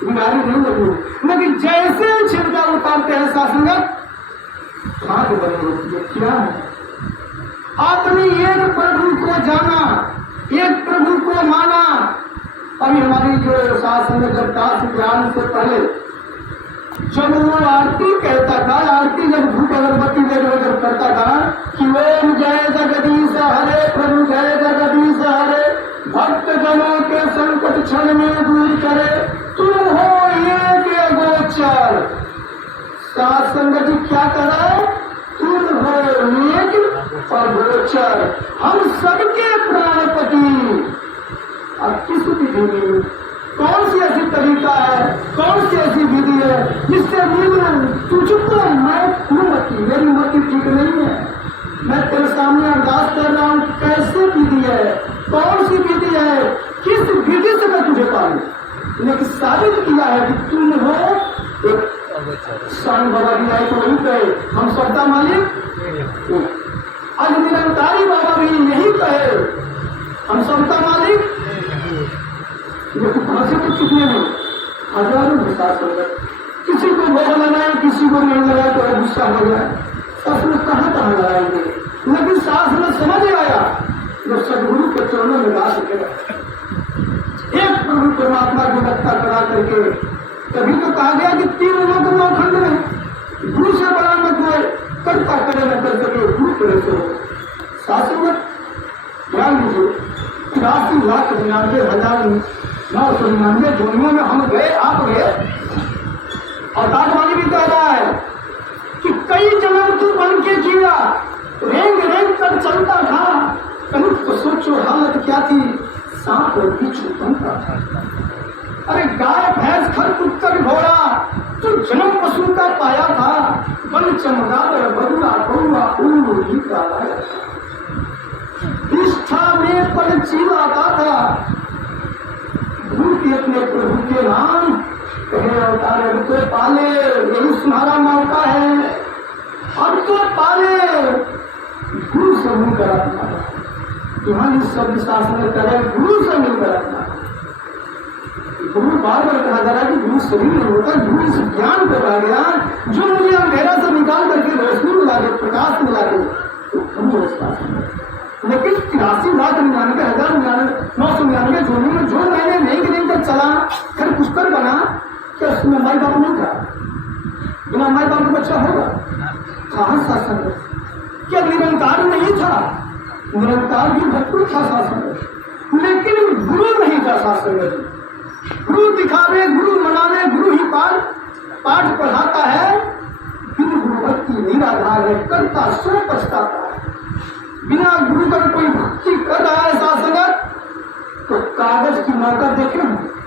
बिगाड़ी नहीं लगी, लेकिन जैसे छिलका उतारते हैं सासंगत खाद बनी होती है। क्या है? आपने एक प्रभु को जाना, एक प्रभु को माना। अभी हमारी जो शासन में जब दास ज्ञान से पहले जब वो आरती कहता था, आरती जब धूप अगरबत्ती जब करता था कि ओम जय जगदीश हरे, प्रभु जय जगदीश हरे, भक्त जनों के संकट क्षण में दूर करे, तुम हो एक गोचर। सात संगत जी क्या करे? तुम हो एक और गोचर, हम सबके प्राणपति। अब किस विधि में, कौन सी ऐसी तरीका है, कौन सी ऐसी विधि है जिससे तुझको मैं क्यों मती, मेरी मति ठीक नहीं है, मैं तेरे सामने अरदास कर रहा हूँ, कैसे विधि है, कौन सी विधि है, किस विधि से मैं तुझे पालू। लेकिन साबित किया है कि तुम हो एक शान बाबा भी आए तो वही कहे हम सबका मालिक, आज निरंकारी बाबा भी यही कहे हम सबका मालिक। भाषा तो कितने में हजारों विकास हो गए, किसी को बोझ लगाए, किसी को नहीं लगाए तो गुस्सा हो गया, सास में कहाँ लगाएंगे। लेकिन सास में समझ आया जो सदगुरु के चरणों में गा सकेगा, एक प्रभु परमात्मा की रक्षा करा करके। तभी तो कहा गया कि 3 लोग नौखंड में गुरु से बड़ा मत हुए, करता करे न कर सके गुरु करे से हो। शासन ध्यान दीजिए, 83,99,999 दुनिया में हम गए, आप गए। और दादवानी भी कह रहा है कि कई जन्म तू बन के जिया, रेंग रेंग कर चलता था, कहीं तो सोचो हालत क्या थी, सांप और बिच्छू बनता था। अरे गाय भैंस खरकुट्टर घोड़ा तू जन्म पशु का पाया था, बन चमगादड़ बदुआ कौआ उल्लू ही का लाया था, निष्ठा में पल चिल्लाता था, भूख अपने प्रभु के नाम कहे अवतार अब तो पाले, यही तुम्हारा मौका है, अब तो पाले। गुरु से मिलकर अपना तुम्हारी शब्द शासन करे, गुरु से मिलकर अपना। गुरु बार बार कहा जा रहा है कि गुरु सभी नहीं होता, गुरु इस ज्ञान को ला गया जो मुझे अंधेरा से निकाल करके रोशनी मिला दे, प्रकाश मिला दे, तो हम लेकिन 83,99,999 जोड़ने में जो मैंने नहीं के दिन तक चला, फिर पुष्कर बना, क्या उसमें माई बाप नहीं था? बिना माई बाप का बच्चा होगा? कहाँ शासन? क्या निरंकार नहीं था? निरंकार भी भरपूर था शासन, लेकिन गुरु नहीं था शासन में। गुरु दिखावे, गुरु मनावे, गुरु ही पाठ पढ़ाता है, बिन गुरु भक्ति निराधार है, करता सो पछताता है। बिना गुरु का कोई भक्ति कर रहा है शासक, तो कागज की नौका देखे,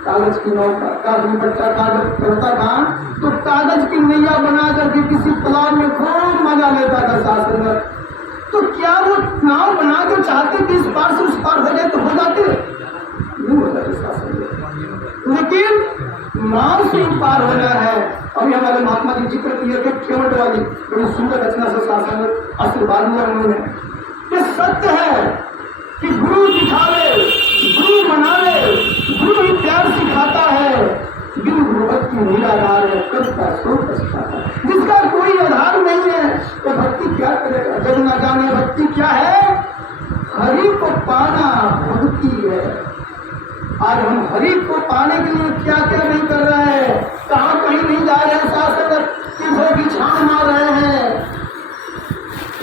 कागज की नौका, कागज बच्चा कागज करता था तो कागज की नैया बना करके किसी तालाब में खूब मजा लेता था शासक। तो क्या वो नाव बना कर चाहते कि इस पार से उस पार हो जाए तो हो जाते? नहीं हो जाते शासक, लेकिन नाव से पार होना है। अभी हमारे महात्मा जी जिक्र किए थे केवट वाली, बड़ी सुंदर रचना से शासन आशीर्वाद दिया उन्होंने। ये सत्य है कि गुरु दिखावे, गुरु मनावे, गुरु ही प्यार सिखाता है, बिन गुरु भक्ति निराधार है, करता सो पछताता है। जिसका कोई आधार नहीं है तो भक्ति क्या करेगा? जब न जाने भक्ति क्या है, हरि को पाना भक्ति है। आज हम हरि को पाने के लिए क्या क्या नहीं कर रहे हैं, कहाँ कहीं नहीं जा रहे हैं, शासक किसों की छान मार रहे हैं,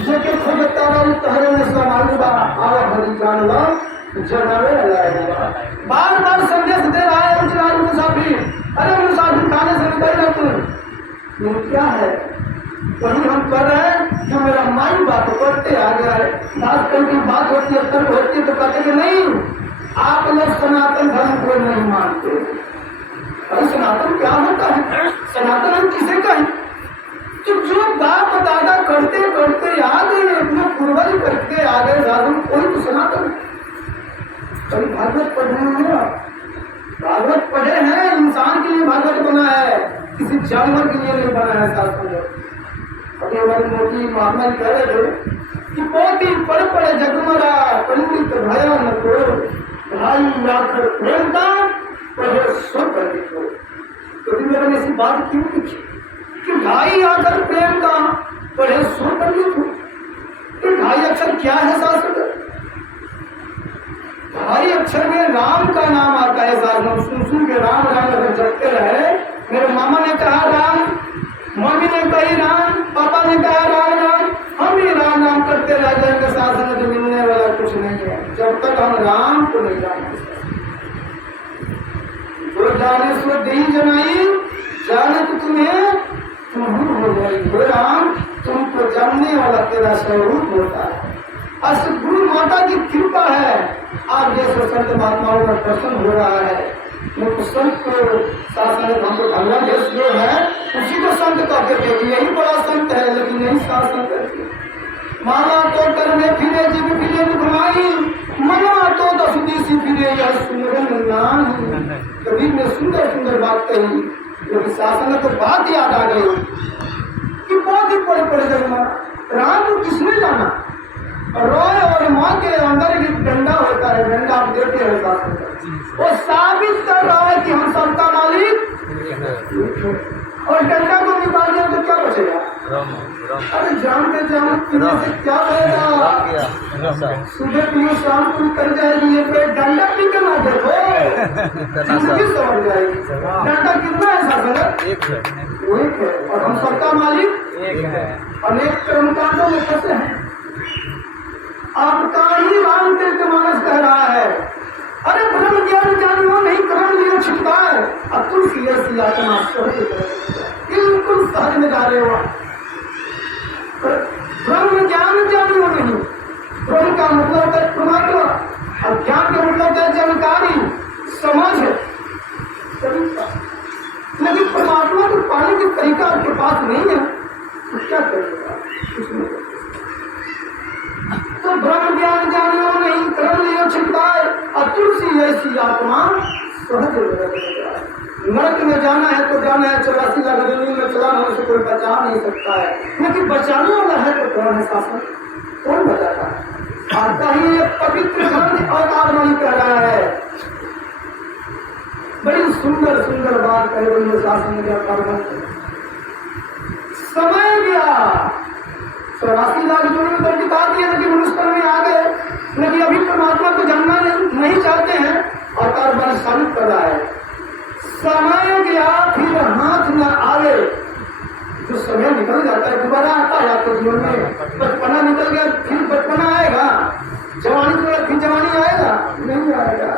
जेके खुद तारा तहरे में समारूबा आवा भरी जानवा जगावे लाएगा। बार बार संदेश दे रहा है उजलालू मुसाफिर, अरे मुसाफिर खाने से निकल जा तुम। ये क्या है? वही हम कर रहे हैं जो मेरा माई बाप करते आ गया है। बात करके बात होती है, तर्क होती है तो कहते कि नहीं आप लोग सनातन धर्म को नहीं मानते। अरे सनातन क्या होता है? सनातन हम किसे कहें? तो जो बाप दादा करते करते आ गए, अपने पूर्वज करते आ गए साधन, कोई तो सनातन। कभी भागवत पढ़ रहे हैं, भागवत पढ़े हैं, इंसान के लिए भागवत बना है, किसी जानवर के लिए नहीं बना है शास्त्र। अभी हमारी मोटी महात्मा जी कह रहे थे कि पोती पढ़ पढ़े जगमरा पंडित भया न को भाई आखिर प्रेम का पढ़े सो कर दिखो। तो फिर मैंने ऐसी बात क्यों लिखी कि ढाई आकर प्रेम का पढ़े सो पंडित हूँ। तो ढाई अक्षर क्या है शास्त्र? ढाई अक्षर में राम का नाम आता है। शास्त्र सुन के राम राम अगर जपते रहे, मेरे मामा ने कहा राम, मम्मी ने कही राम, पापा ने कहा राम राम, हम भी राम राम करते रह जाएंगे। शास्त्र में तो मिलने वाला कुछ नहीं है जब तक हम राम को नहीं जानते। जो जाने सो दही जनाई, जाने तो तुम्हें तुम हो जाएगी। राम तुमको जानने वाला तेरा स्वरूप होता है। गुरु माता की कृपा है, आप जैसे संत महात्माओं का दर्शन हो रहा है। तो संत को शासन हमको भगवान जो है उसी को संत कहते थे कि यही बड़ा संत है, लेकिन यही शासन करते। माला तो करने फिरे जीव फिरे घुमाई, मना तो दसदी सी फिरे यह सुंदर नाम। कबीर ने सुंदर सुंदर बात कही, लेकिन शासन को बात याद आ गई कि बहुत ही बड़े बड़े जगह राम को किसने जाना। रोए और माँ के अंदर भी डंडा होता है, डंडा आप देते हैं शासन वो साबित कर रहा है कि हम सबका मालिक, और डंडा को निकाल दिया तो क्या बचेगा? अरे जानते जानते से क्या बचेगा? सुबह पियो शाम को कर जाएगी, ये पे डंडा भी करना देखो जिंदगी समझ जाएगी। डंडा कितना है शासन? एक है, और हम सबका मालिक एक है। अनेक कर्मकांडों में फंसे हैं। आपका ही रामचरित मानस कह रहा है, अरे ब्रह्म ज्ञान जानियो नहीं करण लियो छिटकाए, अब तुलसी ऐसी आत्मा बिल्कुल सहज में जा रहे हो। ब्रह्म ज्ञान जानियो नहीं, ब्रह्म का मतलब है परमात्मा, और ज्ञान का मतलब है जानकारी समझ। लेकिन परमात्मा को पाने की तरीका आपके पास नहीं है तो क्या करेगा? तो ब्रह्म ज्ञान जानियो नहीं करण लियो छिटकाए, और तुलसी ऐसी आत्मा सहज। नरक में जाना है तो जाना है, 84 लाख जमीन में चलाना है, उसे कोई बचा नहीं सकता है। लेकिन बचाने वाला है तो कौन है शासन? कौन बचाता है? आता ही एक पवित्र ग्रंथ अवतार वाणी कह रहा है। बड़ी सुंदर सुंदर बात कह रही है शासन के अवतार ग्रंथ। समय गया 84 लाख जमीन पर दिखा दिया, लेकिन मनुष्य में आ गए, लेकिन अभी परमात्मा को जानना नहीं चाहते हैं। अवतार वाणी साबित कर रहा है, समय गया फिर हाथ न आवे। जो समय निकल जाता है दोबारा आता है आपके जीवन में। बचपना निकल गया फिर बचपना आएगा, जवानी निकल फिर जवानी आएगा नहीं आएगा।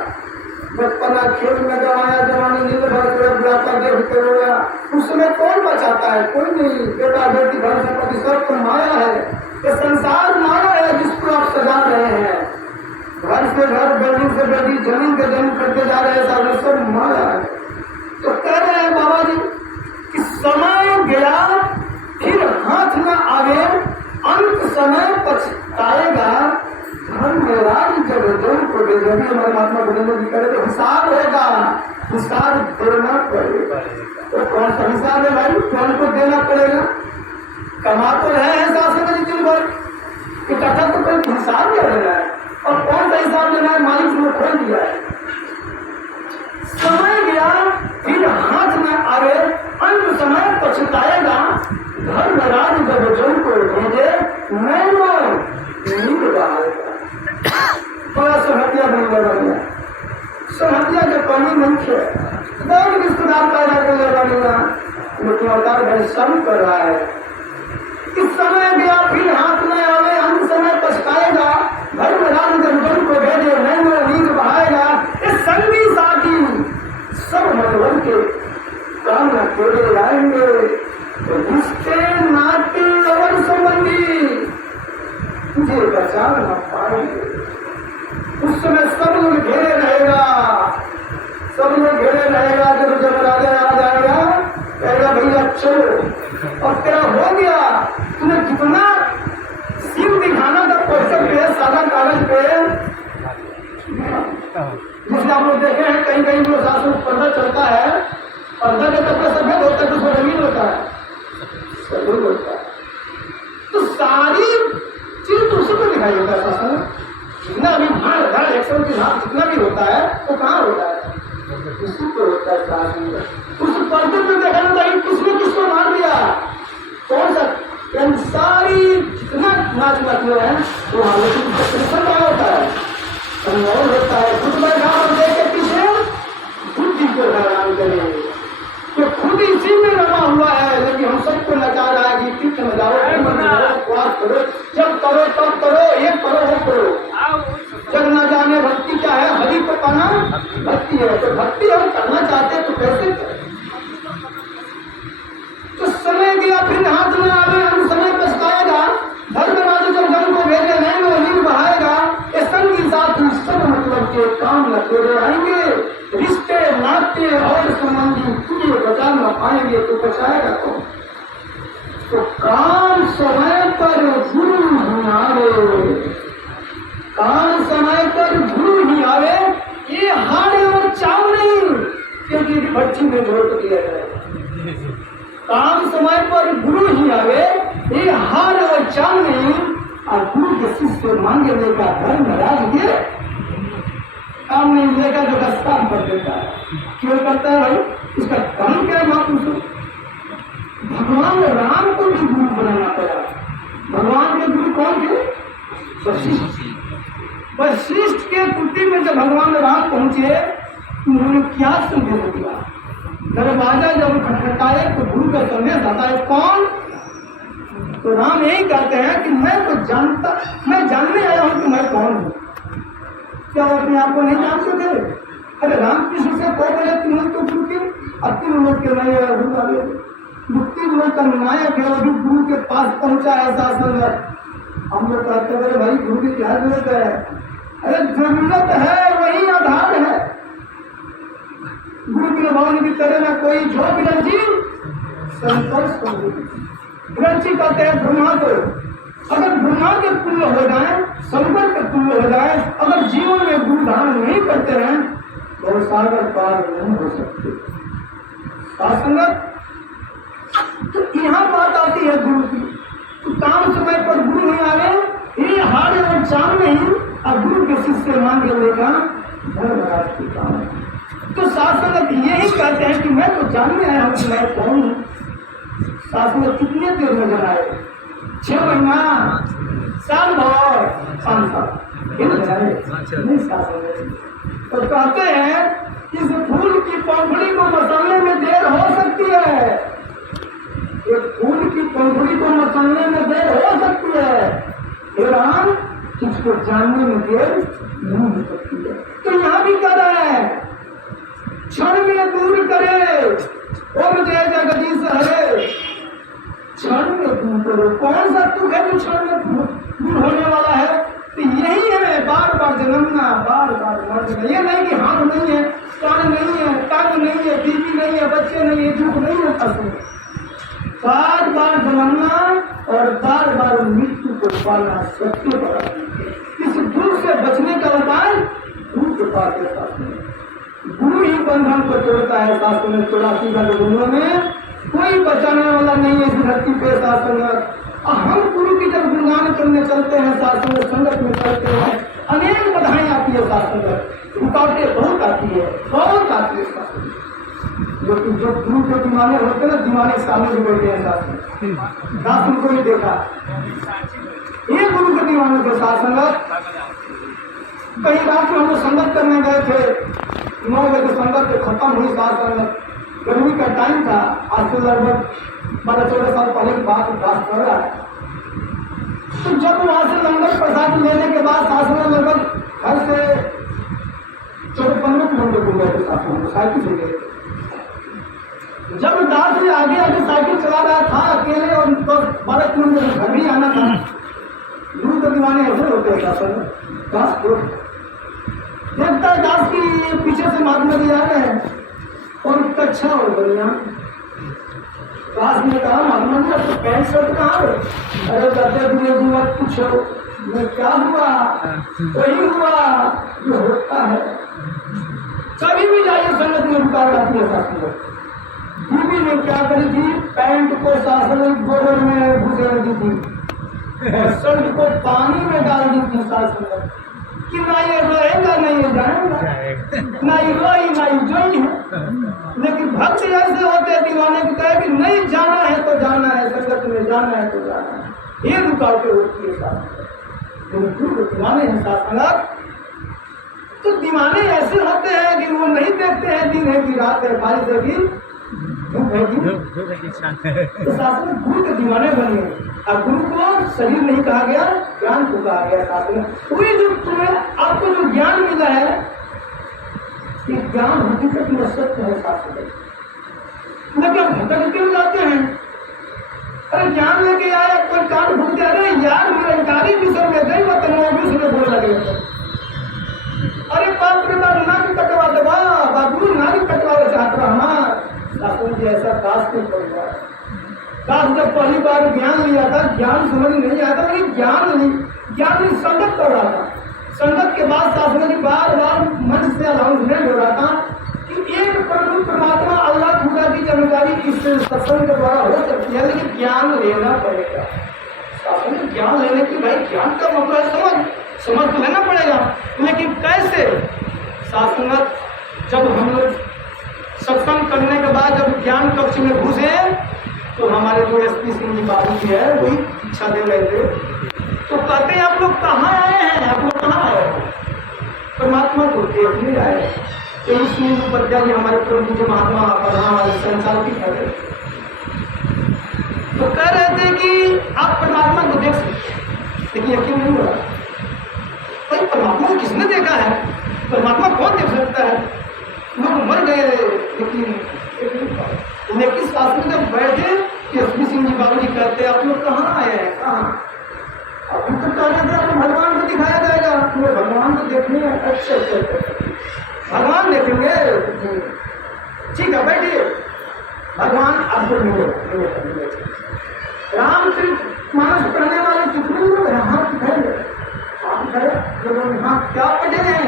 बचपना खेल में गवाया, जवानी नींद भर बुढ़ापा देह करोगा, उस समय कौन बचाता है? कोई नहीं। बेटा बेटी घर संपत्ति सब तो माया है, ये संसार माया है जिसको आप सजा रहे हैं। घर से घर, बिल्डिंग से बिल्डिंग, जमीन के जमीन करते जा रहे हैं, सब माया है। तो कह रहे हैं बाबा जी कि समय गया फिर हाथ न आवे, अंत समय पछताएगा। धन राज जब जन को दे, जब हमारे महात्मा बुजुर्ग जी करे तो हिसाब होगा, हिसाब देना पड़ेगा। तो कौन सा हिसाब है भाई? कौन को देना पड़ेगा? कमा तो रहे हैं शासन जी दिन भर, इकट्ठा तो कोई हिसाब नहीं लेना है, और कौन सा हिसाब लेना है? मालिक ने खोल दिया है। समय गया फिर हाथ न आवे, अंत समय पछताएगा। धर्म राज जब जन को भेजे, नैनो नींद बहाएगा। बड़ा सहत्या बन लगा, सहत्या के पानी नहीं थे, बहुत रिश्तेदार पैदा कर लगा, लेकिन अवतार बड़े सम कर रहा है। इस समय गया फिर हाथ न आवे, अंत समय पछताएगा। धर्म राज जब जन को भेजे, नैनो नींद बहाएगा। इस संगी साथी सब भगवान के काम न छोड़े आएंगे, तो रिश्ते नाते और संबंधी तुझे बचा न पाएंगे। उस समय सब लोग घेरे रहेगा, सब लोग घेरे रहेगा। जब राजा आ जाएगा कहेगा भैया चलो, और तेरा हो गया। तुम्हें कितना सिम दिखाना था पैसे पे, सादा कागज पे, जिसमें आप लोग देखे हैं कहीं कहीं जो शासन पर्दा चलता है, पर्दा के कपड़े सफेद होता है तो उसमें रंगीन होता है, सफेद होता है। तो सारी चीज तो उसी को दिखाई देता है शासन। जितना भी भाड़ धाड़ एक्शन के साथ जितना भी होता है वो कहाँ होता है? किसी को होता है साथ में उस पर्दे में देखा था कि किसने किसको मार दिया, कौन सा सारी जितना नाच मतलब है वो हालत होता है और होता है खुद में काम देखे पीछे बुद्धि को हैरान करें तो खुद इसी में रमा हुआ है, लेकिन हम सबको लगा रहा है कि तीर्थ में जाओ करो, जब करो तब करो, ये करो वो करो। जब न जाने भक्ति क्या है, हरि को पाना भक्ति है, तो भक्ति हम करना चाहते हैं तो कैसे करें। तो समय गया फिर हाथ में आवे, हम समय पछताएगा। धर्मराज जब जन को भेजे नहीं वो नींद बहाएगा, ये संगी साथी सब मतलब के काम लगे आएंगे, रिश्ते नाते और संबंधी तुझे बचा न पाएंगे तो बचाएगा कौन। तो काम समय पर गुरु ही आवे, काम समय पर गुरु ही आवे, ये हारे और चाव नहीं, क्योंकि भट्टी में झोंक दिया जाएगा। काम समय पर गुरु ही आवे, ये हार और चाव नहीं, और गुरु के शिष्य मांगे लेगा धर्म राज ये काम नहीं मिलेगा जो रास्ता कर देता है। क्यों करता है भाई, इसका काम क्या है मां पूछो। भगवान राम को भी गुरु बनाना पड़ा। भगवान के गुरु कौन थे? वशिष्ठ। वशिष्ठ के कुटी में जब भगवान राम पहुंचे उन्होंने क्या संदेश दिया? दरवाजा जब खटखटाए तो गुरु का संदेश आता है कौन? तो राम यही कहते हैं कि मैं जानने आया हूं कि मैं कौन हूं। क्या वो अपने आप को नहीं जान सके? अरे रामकृष्ण से कह गए तीनों तो गुरु के तीन लोग के नए मुक्ति लोग का नायक है, अभी गुरु के पास पहुंचा ऐसा संगत। हम लोग कहते हैं भाई गुरु की क्या जरूरत है? अरे जरूरत है, वही आधार है। गुरु के भवन की तरह ना कोई जो ग्रंथी संपर्क ग्रंथी कहते हैं ब्रह्मा को। अगर ब्रह्मा के तुल्य हो जाए, शंकर के तुल्य हो जाए, अगर जीवन में गुरु धारण नहीं करते हैं तो सागर पार नहीं हो सकते। संगत तो यहाँ बात आती है गुरु की। तो काम समय पर गुरु नहीं आवे, ये हार और चाल नहीं, और गुरु के शिष्य मान के लेगा धर्मराज की काम। तो शासक यही कहते हैं कि मैं तो जानने आया हूँ कि मैं कौन हूँ। शासक कितने देर में जनाए? 6 महीना, साल भर, 5 साल नहीं शासन। तो कहते हैं इस फूल की पंखुड़ी को मसलने में देर हो सकती है, एक फूल की पंखुड़ी को मसलने में देर हो सकती है, राम इसको जानने में देर नहीं हो सकती है। तो यहाँ भी कह रहा है क्षण में दूर करे ओम जय जगदीश हरे, क्षण में दूर करो। कौन सा दुख है जो क्षण में दूर होने वाला है? तो यही है बार बार जन्मना, बार बार मरना। ये नहीं कि हाथ नहीं है, कान नहीं है, टांग नहीं है, बीवी नहीं है, बच्चे नहीं है, दुख नहीं होता। बार बार जन्मना और बार बार मृत्यु को पाना सत्य बड़ा। इस दुख से बचने का उपाय गुरु के पास है। शास्त्र गुरु ही बंधन को तोड़ता है। शास्त्र में 84 का गुरुओं में कोई बचाने वाला नहीं है इस धरती पे। शास्त्र हम गुरु की जब गुणगान करने चलते हैं, शास्त्र संगत में चलते हैं, अनेक बधाई आती है। शास्त्र रुकावटें बहुत आती है, बहुत आती है शास्त्र। लेकिन जो गुरु के दीवाने होते हैं ना, दीवाने सामने भी बैठे हैं शास्त्र। दास उनको भी देखा, ये गुरु के दीवानों के साथ संगत। कहीं रात में हम लोग संगत करने गए थे, 9 बजे संगत खत्म हुई। साथ संगत गर्मी का टाइम था, आज से लगभग 12-14 साल पहले की बात कर रहा है। तो जब वहां से लंगर प्रसाद लेने के बाद शासन लगभग घर से 14-15 किलोमीटर दूर गए थे। शासन साइकिल से गए। जब दास से आगे साइकिल चला रहा था अकेले, और 12 किलोमीटर घर भी आना था। गुरु के दीवाने ऐसे होते हैं शासन दास को देखता है, दास की पीछे से महात्मा जी आ रहे हैं और कच्छा और बढ़िया। दास ने कहा महात्मा जी आपको पैंट शर्ट कहाँ है? अरे कहते तुझे मत पूछो, मैं क्या हुआ? वही हुआ जो होता है। कभी भी जाइए संगत में रुकावट आती है। शासन बीबी ने क्या करी थी, पैंट को शासन गोबर में घुसेड़ दी थी, शर्ट को पानी में डाल दी थी। शासन कि ना ये रहेगा ना ये जाएगा, ना ये रोई ना ये जोई है। लेकिन भक्त ऐसे होते दीवाने को कहे कि नहीं जाना है तो जाना है, संगत में जाना है तो जाना है। ये रुकावटें होती है साथ दीवाने हैं साथ संगत। तो दीवाने ऐसे होते हैं कि वो नहीं देखते हैं दिन है कि रात है, बारिश है कि धूप है कि। तो शास्त्र में गुरु के दीवाने बने, और गुरु को शरीर नहीं कहा गया, ज्ञान को कहा गया शास्त्र में। वही जो तुम्हें आपको जो ज्ञान मिला है, ये ज्ञान हकीकत में सत्य है शास्त्र में। लेकिन हम भटक क्यों जाते हैं? अरे ज्ञान लेके आया कोई कान भूल गया, अरे यार निरंकारी विषय में गई मतलब विषय में बोल लगे। अरे बाप रे बाप ना भी कटवा दबा बाबू ना भी कटवा चाहत रहा। शास्त्र जी ऐसा दास नहीं कर रहा। दास जब पहली बार ज्ञान लिया था, ज्ञान समझ नहीं आया था, लेकिन ज्ञान संगत कर रहा था। संगत के बाद शास्त्र जी बार बार मन से अनाउंसमेंट हो रहा था कि एक प्रभु परमात्मा अल्लाह खुदा की जानकारी इस सत्संग के द्वारा हो सकती है, लेकिन ज्ञान लेना पड़ेगा। शास्त्र में ज्ञान लेने की भाई ज्ञान का मतलब है समझ तो लेना पड़ेगा, लेकिन कैसे? शास्त्रमत जब हम लोग सत्संग करने के बाद जब ज्ञान कक्ष में घुसे तो हमारे जो SP सिंह जी बाबू जी है वही इच्छा दे रहे थे। तो कहते हैं आप लोग कहाँ आए हैं, आप लोग कहाँ आए हैं? परमात्मा को देखने आए। तो इसलिए उपाध्याय जी हमारे प्रभु जी महात्मा प्रधान संसार की खड़े तो कह रहे थे कि आप परमात्मा को देख सकते हैं, लेकिन यकीन नहीं हो रहा। भाई परमात्मा को किसने देखा है? परमात्मा कौन देख सकता है? लोग मर गए, लेकिन शास्त्र जब बैठे कि SP सिंह जी बाबू जी कहते आप लोग कहाँ आए हैं, कहाँ? अभी तो कह रहे थे आपको भगवान को दिखाया जाएगा, तुम्हें भगवान को देखने हैं। अच्छा भगवान देखेंगे, ठीक है बैठिए। भगवान आपको मिले रामचरित मानस पढ़ने वाले कितने लोग हैं? हाथ दिखाएंगे, हाँ क्या पढ़े हैं?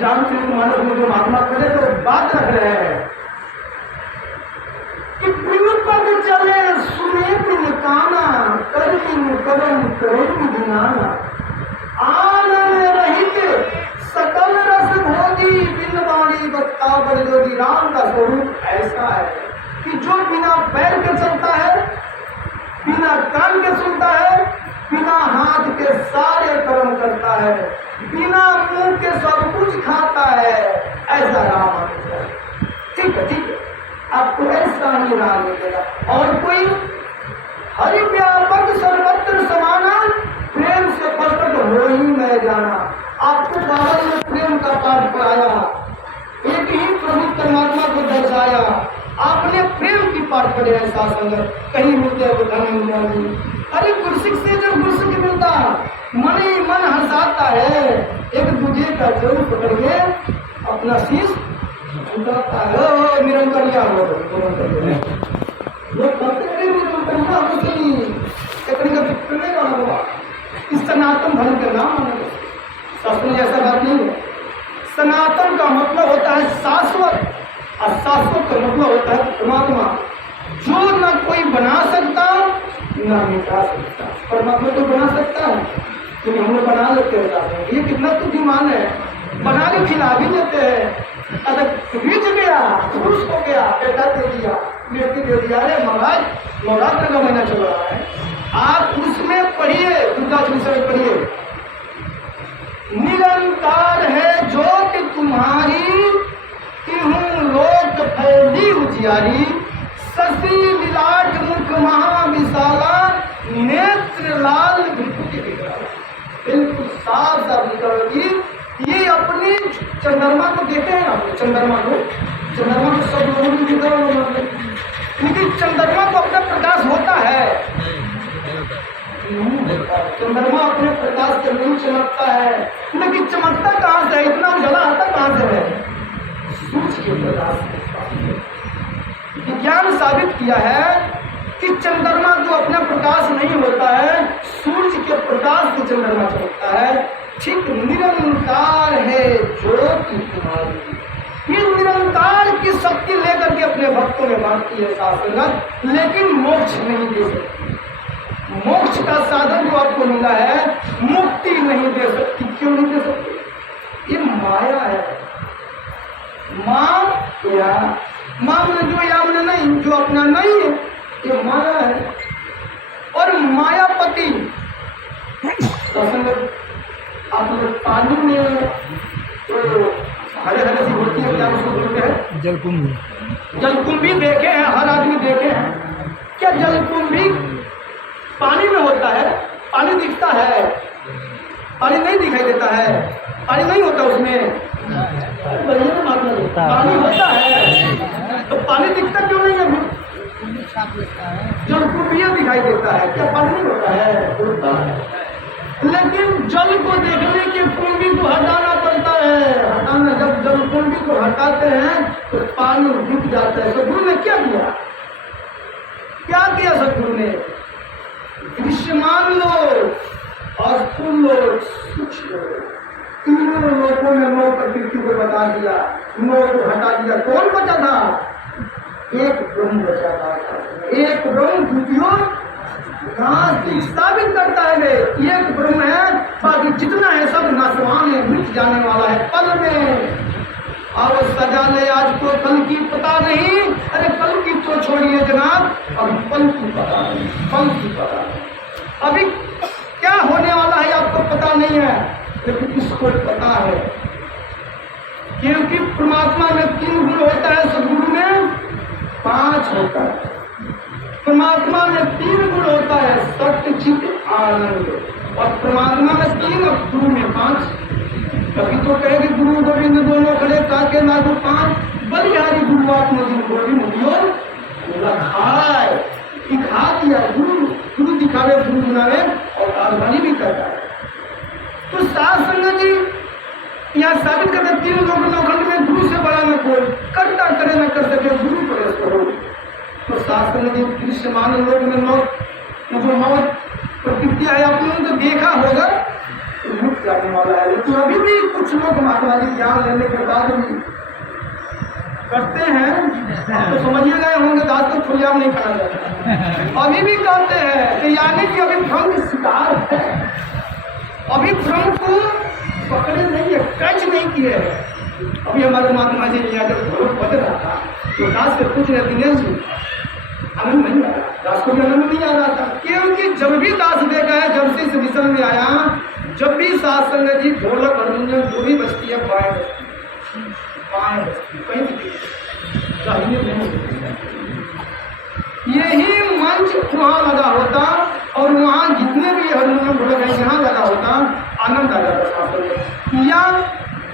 रामचरित मानस में जो महात्मा करे तो बात रख रहे हैं कि पद चले सुने काना करिन कदम करें दिनाना आनंद रहित सकल रस भोगी बिन वाणी बता बड़ोगी। राम का स्वरूप ऐसा है कि जो बिना पैर के चलता है, बिना कान के सुनता है, बिना हाथ के सारे कर्म करता है, बिना मुंह के सब कुछ खाता है, ऐसा राम है। ठीक है ठीक है, आपको ऐसा ही राम मिलेगा। और कोई हरि व्यापक सर्वत्र समाना प्रेम से प्रकट हो ही मैं जाना। आपको बाबा ने प्रेम का पाठ पढ़ाया, एक ही प्रभु परमात्मा को दर्शाया, आपने प्रेम की पाठ पढ़े ऐसा संगत कहीं मिलते तो धन मिल जाएगी। अरे गुरसिक से जब गुरसिक मिलता मन ही मन हंसाता है, एक दूसरे का जरूर पकड़ के अपना शीश झुकाता है। निरंकरिया हो इस सनातन धर्म का नाम मानेगा। शास्त्र में ऐसा बात नहीं है। सनातन का मतलब होता है शाश्वत, और शाश्वत का मतलब होता है परमात्मा, जो न कोई बना सकता न मिटा सकता। परमात्मा तो बना सकता है, लेकिन हम लोग बना लेते हैं। ये कितना बुद्धिमान है, बना के खिला भी देते हैं। अगर बीच गया, पुरुष हो गया, बेटा दे दिया, बेटी दे दिया। अरे महाराज नवरात्र का महीना चल रहा है, आप उसमें पढ़िए, दुर्गा चौदह में पढ़िए, निरंकार है ज्योति तुम्हारी, तिहूं लोक फैली उजियारी, शशि लीलाट मुख महाविशाला, नेत्र लाल भृकुटि विकराला। बिल्कुल साफ साफ निकलेगी। ये अपने चंद्रमा को देखे हैं आपने? चंद्रमा को सब लोगों ने देखा होगा, लेकिन चंद्रमा को अपना प्रकाश होता है, चंद्रमा अपने प्रकाश से नहीं चमकता है। लेकिन चमकता कहाँ से है? इतना उजाला आता कहाँ से है? सूर्य के प्रकाश से। विज्ञान साबित किया है कि चंद्रमा जो अपना प्रकाश नहीं होता है, सूर्य के प्रकाश से चंद्रमा चमकता है। ठीक निरंकार है ज्योति तुम्हारी। ये निरंकार की शक्ति लेकर के अपने भक्तों में बांटती है शास्त्रगत, लेकिन मोक्ष नहीं दे सकती। मोक्ष का साधन जो आपको मिला है, मुक्ति नहीं दे सकती। क्यों नहीं दे सकते? ये माया है। माया, मां में जो या में नहीं, जो अपना नहीं है, ये माया है। और मायापति आप लोग पानी में तो हरे हरे सी होती है, क्या उसको बोलते हैं? जलकुंभी। जलकुंभी देखे हैं, हर आदमी देखे हैं। क्या जलकुंभी पानी में होता है? पानी दिखता है, पानी नहीं दिखाई देता है, पानी नहीं होता उसमें, पानी होता है। तो पानी दिखता क्यों नहीं है? जलकुंभियां दिखाई देता है, क्या पानी नहीं होता है? होता है। लेकिन जल को देखने के कुंभी को हटाना पड़ता है। हटाना, जब जलकुंभी को हटाते हैं तो पानी दिख जाता है। सदगुरु ने क्या किया? क्या किया सदगुरु ने? दृश्यमान लोग और स्थूल लोग, सूक्ष्म लोग, तीनों लोगों में नौ प्रकृति को बता दिया, नौ को हटा दिया। कौन बचा था? एक ब्रह्म बचा था। एक ब्रह्म, द्वितीय नास्तिक साबित करता है वे एक ब्रह्म है, बाकी जितना है सब नाशवान है, मिट जाने वाला है पल में। अब सजा ले आज को कल की पता नहीं। अरे कल की तो छोड़िए जनाब, अब पल की पता नहीं, पल की पता नहीं। अभी क्या होने वाला है आपको पता नहीं है, लेकिन इसको पता है। क्योंकि परमात्मा में 3 गुण होता है, सदगुरु में 5 होता है। परमात्मा में 3 गुण होता है, सत्य, चित्त, आनंद। और परमात्मा में 3 और गुरु में 5। कभी तो कहे कि गुरु गोविंद दोनों खड़े ताके ना तो 5 बलिहारी गुरु आत्मजिन गोविंद मुझो लखाए, दिखा दिया। गुरु दिखावे, गुरु बनावे और आजमानी भी करता है। तो सात संगत जी यहाँ साबित करते 3 लोग नौखंड में गुरु से बड़ा न कोई, करता करे न कर सके, गुरु करे सो। तो सात संगत जी दृश्यमान लोग में जो मौत प्रकृति है, आपने तो देखा होगा, रुक जाने वाला है। तो अभी भी कुछ लोग महात्मा जी ज्ञान लेने के बाद भी करते हैं, तो समझिए गए होंगे, दास को खुलेआम नहीं खाना जाता। अभी भी कहते हैं कि यानी कि अभी भ्रम का शिकार है, अभी भ्रम को पकड़े नहीं है, कैच नहीं किए हैं। अभी हमारे महात्मा जी यहाँ जब घरों बज रहा था तो दास से पूछ रहे, दिनेश जी आनंद नहीं आ रहा? दास को भी आनंद नहीं आ रहा था, क्योंकि जब भी दास देखा है, जब से इस मिशन में आया, जब भी सात संगत जी ढोलक हारमोनियम जो भी बजती है, बाएं बजती, कहीं यही मंच वहां लगा होता और वहां जितने भी हारमोनियम ढोलक है यहाँ लगा होता, आनंद आ जाता। या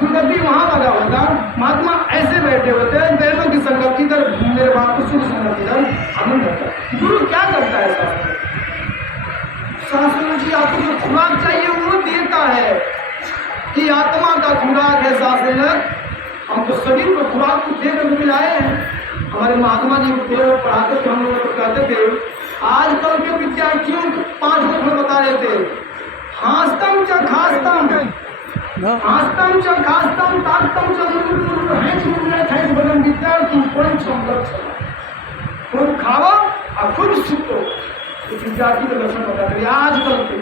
गुरुदेव वहां लगा होता, महात्मा ऐसे बैठे होते हैं, बैलों की संगत की तरफ, मेरे बाप को शुरू संगत की तरफ आनंद आता है। गुरु क्या करता है? शास्त्र जी आपको जो खुराक चाहिए वो देता है। ये आत्मा का खुराक है शास्त्र। हम तो शरीर को खुराक को देकर मिलाए हैं। हमारे महात्मा जी थे, पढ़ाते थे, हम लोग कहते थे, आजकल के विद्यार्थियों को 5 लोग बता रहे थे, हास्तम च खास्तम, हास्तम च खास्तम, ताकतम च बदन विद्यार्थी पंचम लक्षण, खूब खाओ और खूब सीखो। विद्यार्थी का दर्शन होता है आजकल के।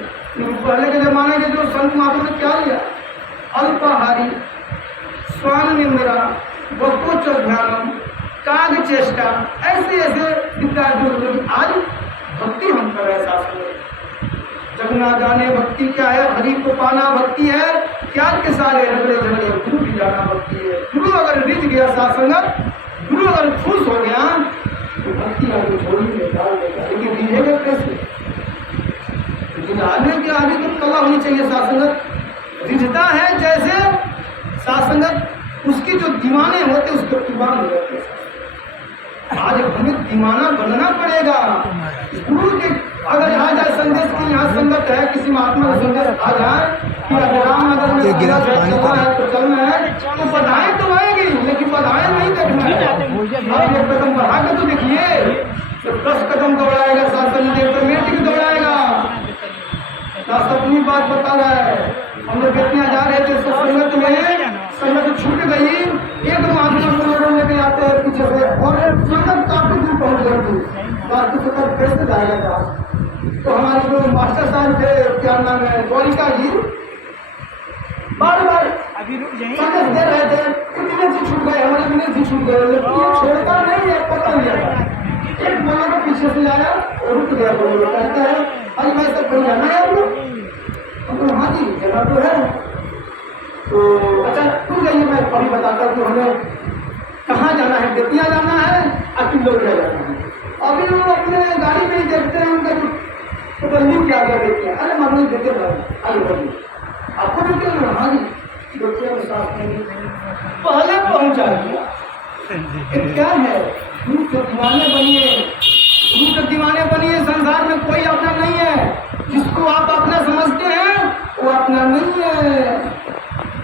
पहले के जमाने के जो संत महात्मा ने क्या लिया? अल्पाहारी, स्वान निंद्रा, बकोच ध्यानम, काग चेष्टा, ऐसे ऐसे विद्यार्थी। आज भक्ति हम कर रहे हैं शास्त्र। जब ना जाने भक्ति क्या है, हरि को पाना भक्ति है, क्या के सारे रगड़े झगड़े गुरु भी जाना भक्ति है। गुरु अगर रिझ गया सत्संगत, गुरु अगर खुश हो गया तो भक्ति आगे छोड़ी में डाल देगा। लेकिन रिझेगा कैसे? रिझाने के आगे तो कला होनी चाहिए। सत्संगत रिझता है जैसे सत्संगत, उसकी जो दीवाने होते उसको दीवान हो जाते हैं। आज हमें दीवाना बनना पड़ेगा। गुरु के अगर आ जाए संदेश की यहाँ संगत है, किसी महात्मा का संदेश आ जाए कि रामनगर में चलना है तो चलना है, तो बधाएं तो आएगी, लेकिन बधाएं नहीं देखना है। आप 1 कदम बढ़ा के तो देखिए, तो 10 कदम दौड़ाएगा शासन देव तो मेटिक दौड़ाएगा। दास अपनी बात बता रहा है। हम लोग कितने जा रहे थे संगत में, संगत छूट गई, एक महात्मा को लेके आते हैं पीछे से, और संगत काफी दूर पहुंच गई थी। बाकी संगत कैसे जाएगा? तो हमारे जो मास्टर साहब थे, क्या नाम है, गोलिका जी, बार बार अभी रुक जाइए। संदेश दे रहे थे, इतने से छूट गए, हमारे इतने से छूट गए, लेकिन ये छोड़ता नहीं है, पकड़ लिया था। एक बोला को पीछे से आया और रुक गया, बोलो कहता है अरे भाई सब कहीं जाना है आप लोग? हम बोले हाँ जी जगह तो है। तो अच्छा रुक जाइए, मैं अभी बताता हूँ कि हमें कहाँ जाना है, बेतिया जाना है और तुम लोग रह जाना है। अभी वो अपने गाड़ी में ही देखते हैं उनका तो बंदी क्या गया बेतिया, अरे मम्मी देते आगे बढ़िए आपको भी क्यों हाँ जी बेतिया में साथ नहीं पहले पहुंचा दिया। क्या है गुरु के दीवाने बनिए, गुरु के दीवाने बनिए। संसार में कोई अपना नहीं है, जिसको आप अपना समझते हैं वो अपना नहीं है।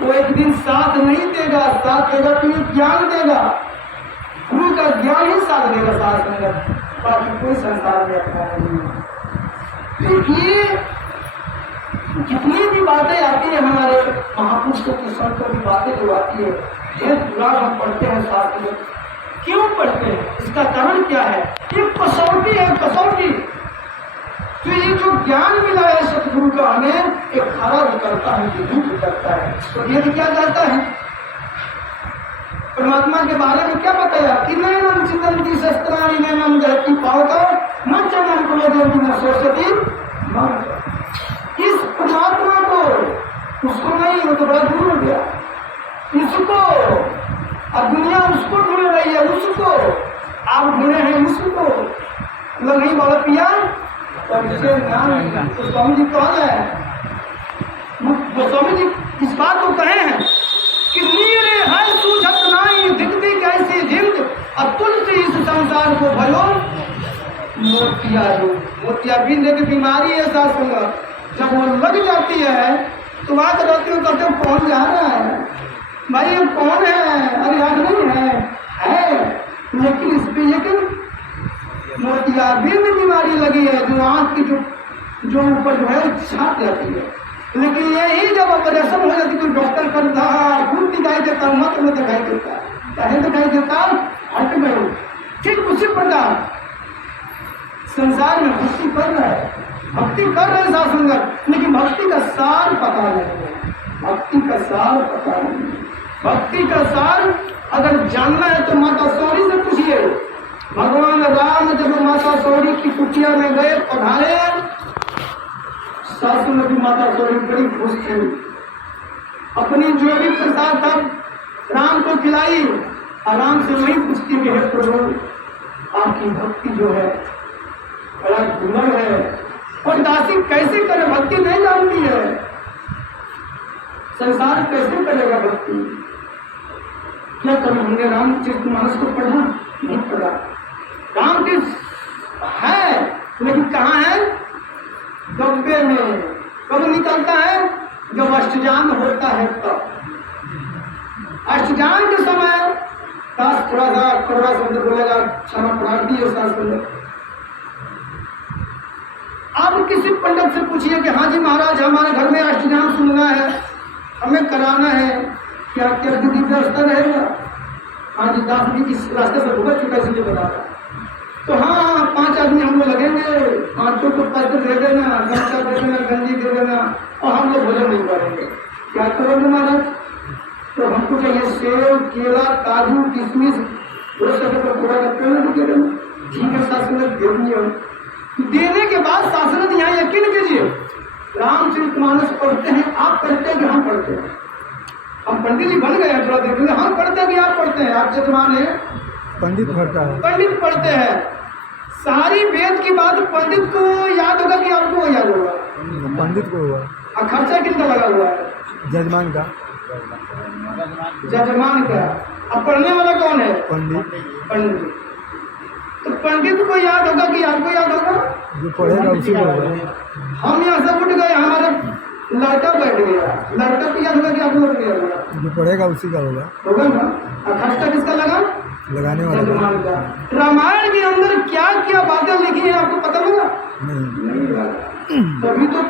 वो एक दिन साथ नहीं देगा, साथ देगा तो ये ज्ञान देगा, गुरु का ज्ञान ही साथ देगा साथ में, बाकी कोई संसार में अपना नहीं है। तो ये जितनी भी बातें आती है हमारे महापुरुषों की संतों की बातें जो आती है, ये पुराण हम पढ़ते हैं साथ में। क्यों पढ़ते हैं, इसका कारण क्या है? ये कसौटी है, कसौटी। तो ये जो ज्ञान मिला है सतगुरु का हमें, एक खरा निकलता है, झूठ निकलता है। तो ये क्या कहता है परमात्मा के बारे में, क्या बताया कि नैनम चितंती शस्त्राणी नैनम जहती पावता न चमन कुलोदेवी न सरस्वती। इस परमात्मा को, उसको नहीं, वो तो बड़ा दूर हो गया, इसको अब दुनिया उसको ढूंढ रही है, उसको आप ढूंढे हैं उसको। मतलब नहीं बोला पिया और इससे नाम तो स्वामी जी कौन है? वो स्वामी जी इस बात को कहे हैं कि नीरे है सूझत नाई दिखती कैसी जिंद, अब तुलसी इस संसार को भयो मोतियाबिंद की बीमारी है सासंग। जब वो लग जाती है तो बात रहती हूँ कहते कौन जा रहा है भाई, ये कौन है? अरे याद नहीं है लेकिन इस पे लेकिन मोतियाबिंद बीमारी लगी है, जो आँख की जो ऊपर जो है छाप जाती है। लेकिन यही जब ऑपरेशन हो जाती है, डॉक्टर करता खुद दिखाई देता, मत में दिखाई देता, चाहे दिखाई देता हट गए। ठीक उसी प्रकार संसार में भक्ति कर रहा है, भक्ति कर रहे साथ संगत, लेकिन भक्ति का सार पता नहीं है, भक्ति का सार पता नहीं है। भक्ति का सार अगर जानना है तो माता सौरी से पूछिए। भगवान राम जब माता सौरी की कुटिया में गए पढ़ाए, सासू में भी माता सौरी बड़ी खुश थी, अपनी जो भी प्रसाद था राम को खिलाई, आराम से वही पूछती कि हे प्रभु आपकी भक्ति जो है बड़ा गुणर है, और दासी कैसे करे, भक्ति नहीं जानती है, संसार कैसे करेगा भक्ति? क्या करूं, हमने रामचरितमानस को पढ़ा नहीं पढ़ा, रामचरित है लेकिन कहाँ है? डब्बे में। कब निकलता है? जब अष्टजाम होता है तब। अष्टजाम के समय सास थोड़ा सा कड़वा शब्द बोलेगा, क्षमा प्रार्थी है सास बोले। आप किसी पंडित से पूछिए कि हाँ जी महाराज हमारे घर में अष्टजाम सुनना है, हमें कराना है, क्या क्या विधि व्यवस्था रहेगा? हाँ जी दास जी इस रास्ते से भुगत चुका इसलिए बता रहा। तो हाँ 5 आदमी हम लोग लगेंगे, 5 को पत्र दे देना, गमछा दे देना, गंजी दे देना, और हम लोग भोजन नहीं करेंगे। क्या करोगे महाराज? तो हमको चाहिए सेब, केला, काजू, किशमिश, वो सब को पूरा करते हैं। ठीक है शासन दे दिए। देने के बाद शासन यहाँ यकीन कीजिए, रामचरितमानस पढ़ते हैं, आप पढ़ते हैं कि हम पढ़ते हैं? हम पंडित जी बन गए हैं, थोड़ा देख, हम पढ़ते हैं कि आप पढ़ते हैं? आप जजमान है, पंडित पढ़ता है, पंडित पढ़ते हैं। सारी वेद की बात पंडित को याद होगा कि आपको याद होगा? पंडित को हुआ। और खर्चा कितना लगा हुआ है? जजमान का। जजमान का। अब पढ़ने वाला कौन है? पंडित। पंडित। तो पंडित को याद होगा कि आपको याद होगा? जो पढ़ेगा उसी को होगा। हम यहाँ से उठ गए, हमारे लड़का बैठ गया, लड़का को याद होगा कि आपको बैठ गया? जो पढ़ेगा उसी का होगा ना। और खर्चा किसका लगा? लगाने वाला। जजमान का। रामायण के अंदर क्या क्या बातें लिखी है आपको पता लगा? नहीं लगा। तभी तो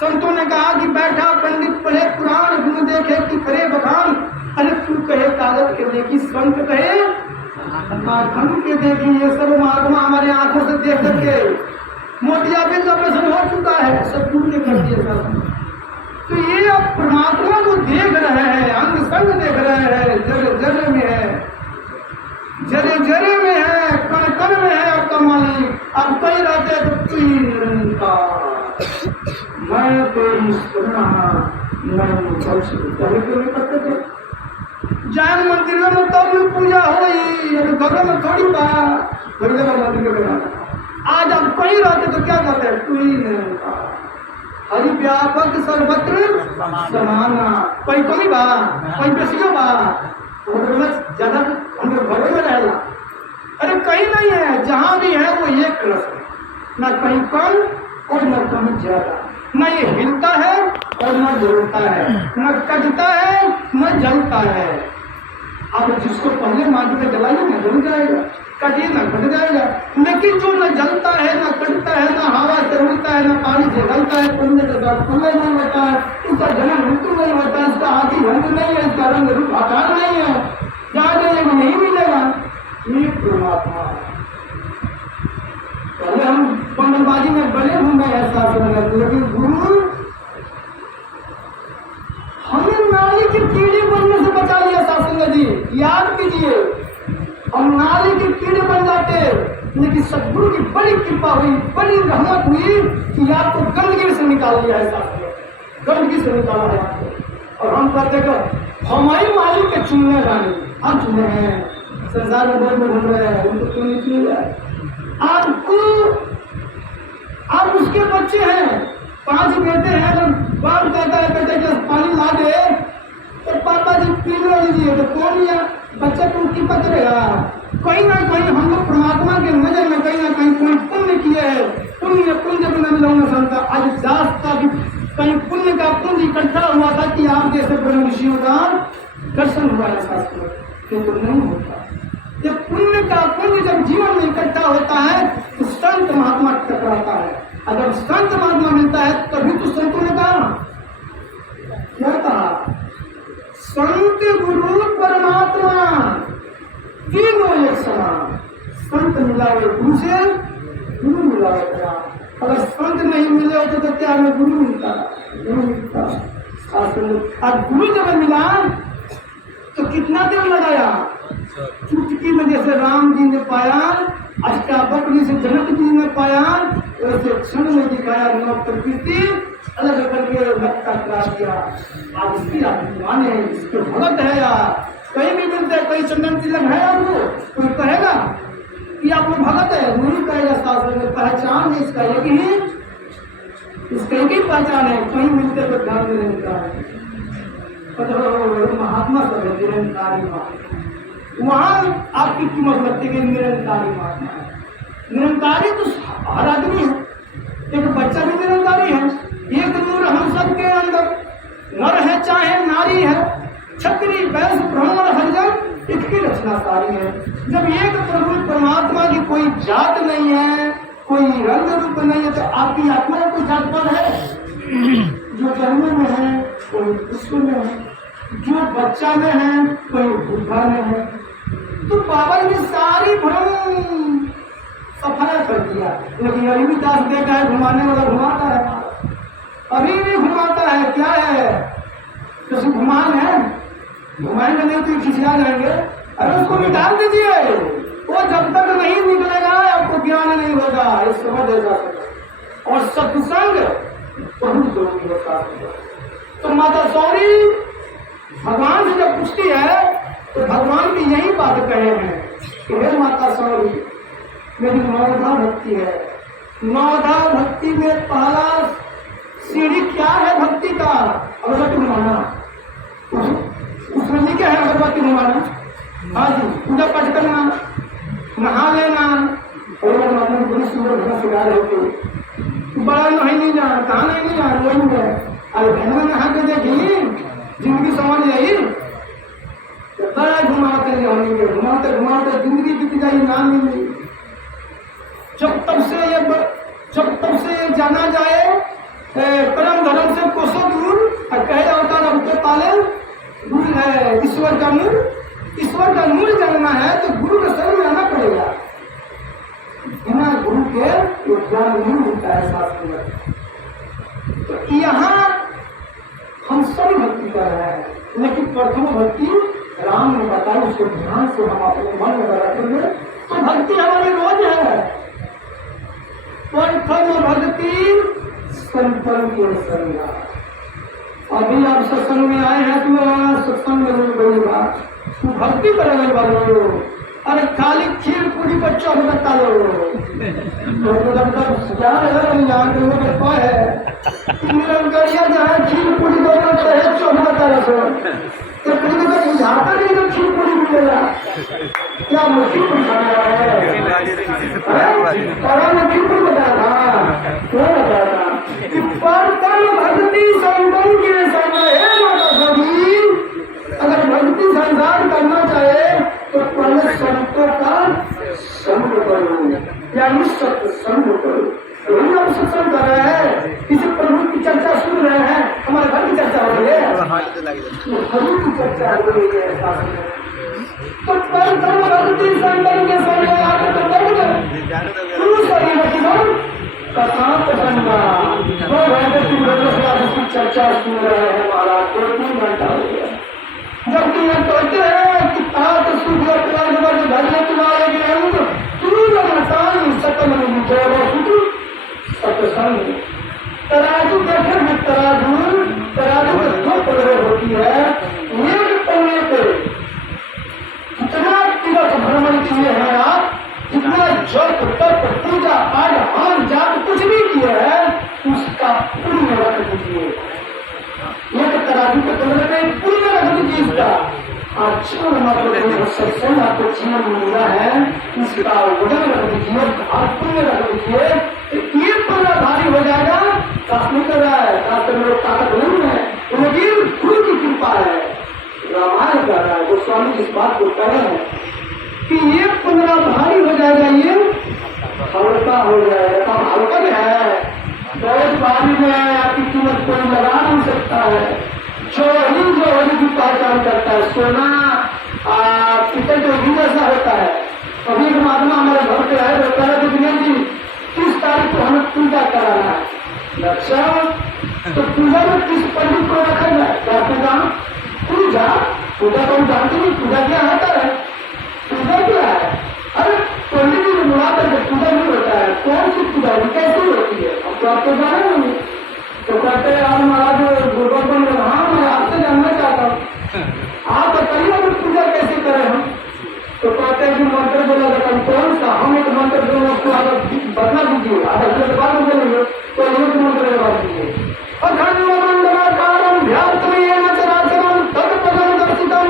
संतों ने कहा कि बैठा पंडित पढ़े पुराण, गुण देखे कि करे बखान, अरे तू कहे कागज के देखी, संत कहे आंखों के देखी। ये सब महात्मा हमारे आंखों से देख करके मोतियाबिंद का ऑपरेशन हो चुका है, सब टूट के कर दिए। तो ये आप परमात्मा को देख रहे हैं, अंग संग देख रहे हैं, जरे जरे में है, जरे जरे में है, कण कण में है आपका मालिक। आप कहीं रहते तो तू ही निरंकार, मैं तेरी सुना, मैं क्यों नहीं करते थे? जैन मंदिरों में तो भी पूजा हुई, घरों में थोड़ी बात, थोड़ी जगह मंदिर में। आज आप कहीं रहते तो क्या कहते हैं? तू ही निरंकार, हरि व्यापक सर्वत्र समाना, कोई कमी बा, कोई बेसियो बा, ज्यादा हम लोग घरों में रहेगा। अरे कहीं नहीं है, जहां भी है वो एक रस है, न कहीं कम और न कहीं ज्यादा, न ये हिलता है और न जलता है, न कटता है न जलता है। अब जिसको पहले माटी में जलाइए न जल जाएगा, कटिए न कट जाएगा। लेकिन जो न जलता है, न कटता है, न हवा से उड़ता है, न पानी से गलता है, पुण्य के बाद पुण्य नहीं होता है, उसका जन्म मृत्यु नहीं होता है, इसका आदि रंग नहीं है, इसका रंग रूप आकार नहीं है, जहाँ जाएगा नहीं मिलेगा। ये परमात्मा है। पहले हम पंगलबाजी में बड़े घूमे ऐसा समझते, लेकिन गुरु हमें नाली के कीड़े बनने से बचा लिया। सासंग जी याद कीजिए, हम नाली के कीड़े बन जाते, लेकिन सदगुरु की बड़ी कृपा हुई, बड़ी रहमत हुई कि आपको गंदगी से निकाल लिया है। साहब गंदगी से निकाला है आपको। और हम कहते हैं हमारी मालिक के चुनने रानी, हम चुने हैं, संसार में बहुत घूम रहे हैं, उनको क्यों नहीं चुन रहा है? आपको, आप उसके बच्चे हैं, 5 बेटे हैं, अगर बाप कहता है बेटे के पानी ला दे तो पापा जी पी लीजिए, तो कौन लिया? बच्चा तुम की पकड़ेगा। कहीं ना कहीं हम लोग परमात्मा के नजर में कहीं ना कहीं कोई पुण्य किए है, पुण्य पुण्य बिना मिलाऊंगा संता। आज दास का भी कहीं पुण्य का पुण्य इकट्ठा हुआ था कि आप जैसे ब्रह्म ऋषियों का दर्शन हुआ है शास्त्र में, किंतु नहीं होता। ये पुण्य का पुण्य जब जीवन में इकट्ठा होता है तो संत महात्मा टकराता है। अगर संत महात्मा मिलता है तभी तो संतों ने कहा, क्या कहा? संत गुरु परमात्मा तीनों एक समान। संत मिलावे गुरु से, गुरु मिलावे परमात्मा। अगर संत नहीं मिले होते तो क्या में गुरु मिलता? नहीं मिलता। अब गुरु जब मिला तो कितना देर लगाया? चुटकी में जैसे राम जी ने पाया, अष्टावक्र से जनक जी ने पाया, वैसे क्षण में दिखाया नव प्रकृति अलग करके भक्त का त्रास किया। आप इसकी आत्मान है, इसके भगत है यार, कहीं भी मिलते हैं, कहीं चंदन तिलक है आपको, कोई कहेगा कि आप लोग भगत है? नहीं कहेगा। शास्त्र में पहचान है इसका एक ही, इसका एक ही पहचान है। कहीं मिलते तो ध्यान में मिलता है, महात्मा सब है, निरंकारी महात्मा। वहां आपकी कीमत लगती है, निरंकारी महात्मा है। निरंकारी तो हर आदमी है, एक बच्चा भी निरंकारी है। एक नूर हम सबके अंदर, नर है चाहे नारी है, क्षत्रिय वैश्य ब्राह्मण हरिजन, इसकी रचना सारी है। जब एक प्रभु परमात्मा की कोई जात नहीं है, कोई रंग रूप नहीं है, तो आपकी आत्मा में कोई जात पात है? जो जन्म में है कोई विश्व में है, जो बच्चा में है कोई बुद्धा में है। तो बाबा ने सारी भ्रम सफाया कर दिया। लेकिन अभी भी दास देखा है, घुमाने वाला घुमाता है, अभी भी घुमाता है। क्या है? तो घुमान है, घुमाएंगे नहीं तो खिसिया जाएंगे। अरे उसको निकाल दीजिए, वो जब तक नहीं निकलेगा आपको ज्ञान नहीं होगा, ये समझ देगा। और सत्संग बहुत जरूरी होता है। तो माता सौरी भगवान से जब पूछती है तो भगवान की यही बात कहे हैं कि हे माता सौरी, मेरी नवधा भक्ति है। नवधा भक्ति में पहला सीढ़ी क्या है भक्ति का? अगरबत्ती घुमाना। उसमें लिखे है अगरबत्ती घुमाना। हाँ जी, पूजा पाठ करना, नहा लेना। और मतलब बड़ी सुंदर घना सिखा रहे थे, बड़ा नहीं जान, कहाँ नहीं जान, वही है। अरे बहन में नहा के देखी, जिंदगी समझ आई। बड़ा घुमाते घुमाते घुमाते जिंदगी बीत जाए, नाम नहीं मिली। जब तब से ये जाना जाए परम धर्म से कोसों दूर, कहे जाता रब के पाले दूर है ईश्वर का मूल। ईश्वर का मूल जानना है तो गुरु के शरण में आना पड़ेगा। बिना गुरु के ज्ञान नहीं मिलता है शास्त्र में। तो यहाँ हम सब भक्ति कर रहे हैं, लेकिन प्रथम भक्ति राम ने बताया, उसको ध्यान से हम अपने मन में रखेंगे तो भक्ति हमारी रोज है। प्रथम भक्ति संतन के संगा। अभी आप सत्संग में आए हैं तो सत्संग में बोली बात भक्ति करेंगे वालों, अरे खाली खीर पूरी बच्चों को बता लो निरंकरिया जहाँ खीर पूरी दोनों चाहे चौक बता रहे बुझाता नहीं तो खीर पूरी मिलेगा क्या मुश्किल खाना है खीर पूरी बताया था क्यों बताया था भक्ति संगम के समय अगर भक्ति संसार करना चाहे तो पहले संतों का संग करो या सत्संग करो। यही हम सत्संग कर रहे हैं, किसी प्रभु की चर्चा सुन रहे हैं, हमारे घर की चर्चा हो रही है, प्रभु की चर्चा हो रही है। तो भक्ति संगम के समय आकर तो बैठ गए गुरु सही कथा प्रसंगा की चर्चा सुन रहे हैं महाराज 2-3 घंटा हो गया। जबकि ये कहते हैं कि पाप सूर्य भजन तुम्हारे सत्संग तराजू देखे में तराजू के 2 पलड़े होती है। एक पन्ने पे कितना तीर्थ भ्रमण किए हैं आप, कितना जप तप पूजा पाठ हवन जाप कुछ भी किए हैं, उसका पुण्य रख दीजिए। एक तराजू के पलड़े में पुण्य रख दीजिए इसका। अच्छा हमारे सत्संग आपको जीवन मिला है, इसका वजन रख दीजिए और पुण्य रख दीजिए। ये पन्ना भारी हो जाएगा। काफी कर रहा है, काफी लोग ताकत नहीं है, लेकिन गुरु की कृपा है। रामायण कर रहा है, गोस्वामी इस बात को कह रहे हैं कि ये पन्ना भारी हो जाएगा, ये हल्का हो जाएगा। अब हल्का है, बहुत भारी में आपकी कीमत कोई लगा नहीं सकता है। जो होली की पहचान करता है, सोना पितल जो भी जैसा होता है। अभी एक महात्मा हमारे घर पे आए तो कह रहे दिनेश जी 30 तारीख को हमें पूजा कराना है। अच्छा, तो पूजा में किस पंडित को रखा जाए? पूजा पूजा तो हम जानते नहीं, पूजा क्या होता है? पूजा क्या है? अरे पंडित जी ने बुला करके पूजा नहीं होता है। कौन सी पूजा कैसी होती है? अब तो आपको जाना नहीं। तो कहते हैं आप महाराज गोवर्धन में, हाँ मैं आपसे जानना चाहता हूँ, आप बताइए अगर पूजा कैसे करें हम? तो कहते हैं कि मंत्र बोला जाता है। कौन सा? हम एक मंत्र जो उसको अगर बता दीजिए, अगर के बाद बोलेंगे तो एक मंत्र लगा दीजिए। अखंड मंडलाकारम ध्यान चराचरम तत्पदम दर्शितम,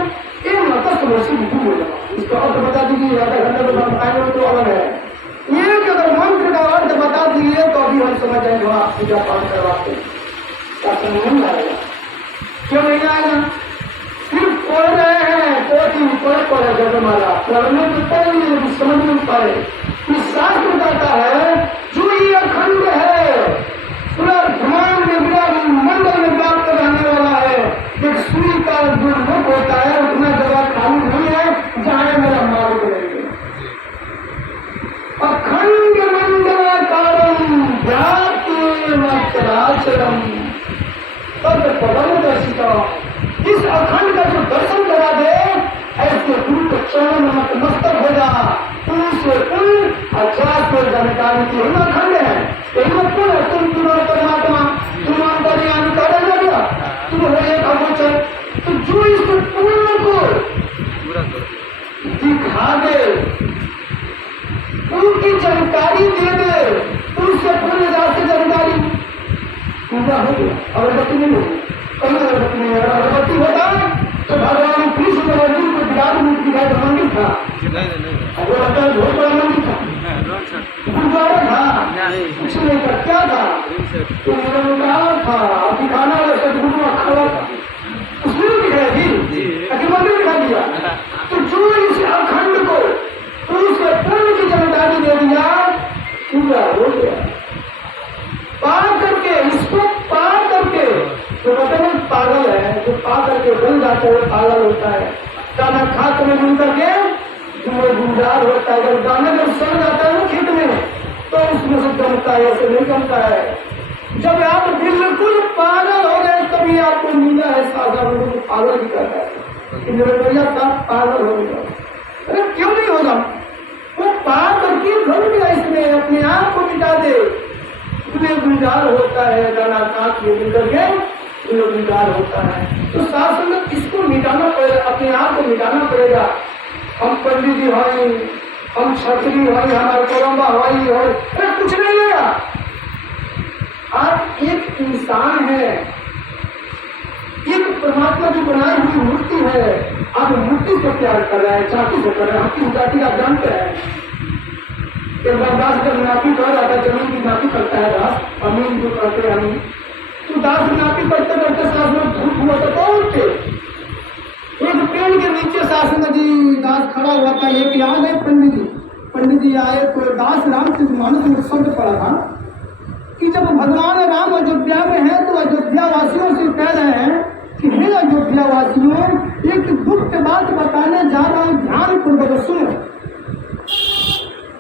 ये मत बोला इसको अर्थ बता दीजिए। आधा घंटे में बताएंगे तो अलग है। ये अगर मंत्र का अर्थ बता दिए तो अभी हम समझ जाएंगे आप पूजा पाठ करवाते नहीं आएगा। क्यों नहीं आएगा? सिर्फ पढ़ रहे हैं, पढ़े जब हमारा पढ़ने तो पढ़ समझ नहीं पाए। इस शास्त्र कहता है जो ये अखंड है, पूरा ब्रह्मांड में पूरा मंडल में व्याप्त रहने वाला है। एक सूर्य का जो मुख होता है उतना जगह खाली नहीं है जहाँ मेरा मालिक रहेगा। अखंड मंडलाकारम व्याप्तराचरम तत्पदम दर्शितम। इस अखंड का जो दर्शन करा दे, ऐसे गुरु को चरण में नतमस्तक हो जा। उनसे अज्ञात को जानकारी की हम अखंड है, पुण्य है। तुम तुम्हारा परमात्मा, तुम अंतर्यामी कर गया, तुम हो एक अगोचर। तो जो इस पुण्य को दिखा दे, उनकी जानकारी दे दे, उनसे पूर्ण राशि जानकारी पूजा हो गया। अगरबत्ती नहीं होगी, कहीं अगरबत्ती नहीं। अगर अगरबत्ती होता तो भगवान कृष्ण अर्जुन को विराट रूप दिखाई तो मंदिर था, वो लगता है बहुत बड़ा मंदिर था, गुरुद्वारा था, कुछ नहीं था। क्या था? तो निरंकार था, दिखाना वाला सदगुरु अखड़ा था, उसने भी दिखाया थी, अखिल मंदिर दिखा दिया। तो जो इस अखंड को उसके पूर्ण की जानकारी दे दिया, पूरा हो गया। पा करके इसको पा करके जो मतलब पागल है, जो पा करके बन जाता है पागल होता है। दाना खाक में मिल करके जो गुंजार होता है, अगर दाना जब सड़ जाता है ना खेत में तो उसमें से जमता है, ऐसे नहीं जमता है। जब आप बिल्कुल पागल हो गए तो कभी आपको मिला है साधा लोगों को पागल ही करता है कि मेरे भैया साहब पागल हो गया। अरे क्यों नहीं होगा? वो पाप करके भर गया इसमें, अपने आप को मिटा दे। तुम्हें गुलजार होता है गाना काट के गुजर के तुम्हें गुलजार होता है। तो साथ संगत इसको मिटाना पड़ेगा, अपने आप को मिटाना पड़ेगा। हम पंडित जी भाई, हम छत्री भाई, हमारे कोलम्बा भाई हो, अरे कुछ नहीं है। आप एक इंसान है, एक परमात्मा की बनाई हुई मूर्ति है। आप मूर्ति को प्यार कर रहे हैं, जाति से कर रहे हैं। आपकी जाति आप जानते हैं। एक बार दास जब नापी कर रहा था, जमीन की नापी करता है दास, अमीन जो करते हैं अमीन, तो दास नापी करते करते सास में धूप हुआ तो बहुत थे। एक पेड़ के नीचे सास में जी दास खड़ा हुआ था। एक याद है पंडित जी आए तो दास रामचरित मानस में शब्द पड़ा था कि जब भगवान राम अयोध्या में है तो अयोध्या वासियों से कह रहे हैं कि हे अयोध्या वासियों, एक गुप्त बात बताने जा रहा हूं, ध्यान पूर्वक सुनो।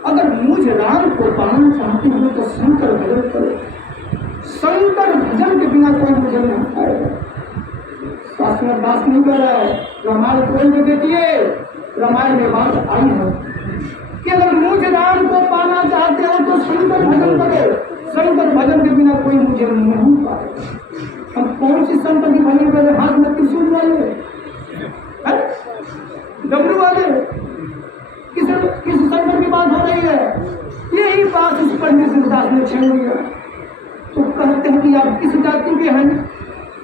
अगर मुझ राम को पाना चाहती हूँ तो शंकर भजन करो। शंकर भजन के बिना कोई मुझे नहीं पाएगा। शास्त्र दास नहीं कर रहा है, रामायण कोई भी देखिए, रामायण में बात आई है कि अगर मुझ राम को पाना चाहते हो तो शंकर भजन करो। शंकर भजन के बिना कोई मुझे नहीं पाएगा। अब कौन सी शंकर की भजन करे? हाथ में त्रिशूल वाले, डमरू वाले, किस शंकर की बात हो रही है? यही बात उस पंडित दास ने छेड़ दिया। तो कहते हैं कि आप किस जाति के हैं?